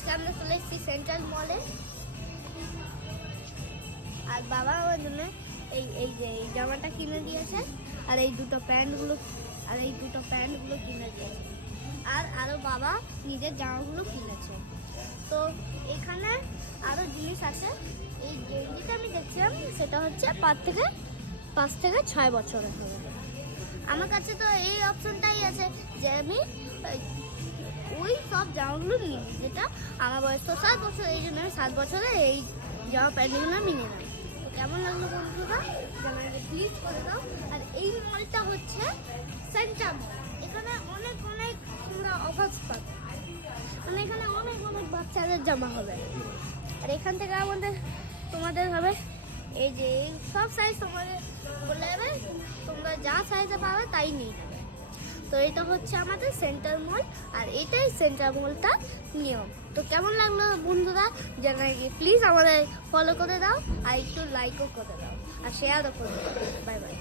আজকে আমরা চলে এসেছি সেন্ট্রাল মলে। আর বাবা আমার জন্য এই জামাটা কিনে দিয়েছে, আর এই দুটো প্যান্টগুলো কিনে দিয়েছে, আর আরও বাবা নিজের জামাগুলো কিনেছে। তো এখানে আরও জিনিস আছে। এই গেঞ্জিটা আমি দেখছিলাম, সেটা হচ্ছে 5 থেকে 6 বছরের হবে। আমার কাছে তো এই অপশনটাই আছে যে আমি ওই সব জামাগুলো নিই, যেটা আমার বয়স তো 7 বছর, এই জন্য আমি 7 বছরে এই জামা প্যান্টগুলো আমি নিয়ে নিলাম। তো কেমন লাগলো বন্ধুরা, জামাটাকে প্লিজ করে দাও। আর এই মলটা হচ্ছে সেন্টার মল। এখানে অনেক তোমরা অফার্স পাবে, মানে এখানে অনেক বাচ্চাদের জামা হবে। আর এখান থেকে তোমাদের হবে এই যে সব সাইজ তোমাদের বলে যাবে, তোমরা যা সাইজে পাবে তাই নিয়ে নেবে। তো এটা হচ্ছে আমাদের সেন্টার মল, আর এটাই সেন্টার মলটা নিয়ম। তো কেমন লাগলো বন্ধুরা জানাই গিয়ে প্লিজ আমাদের ফলো করে দাও, আর একটু লাইকও করে দাও, আর শেয়ারও করে দাও। Bye bye.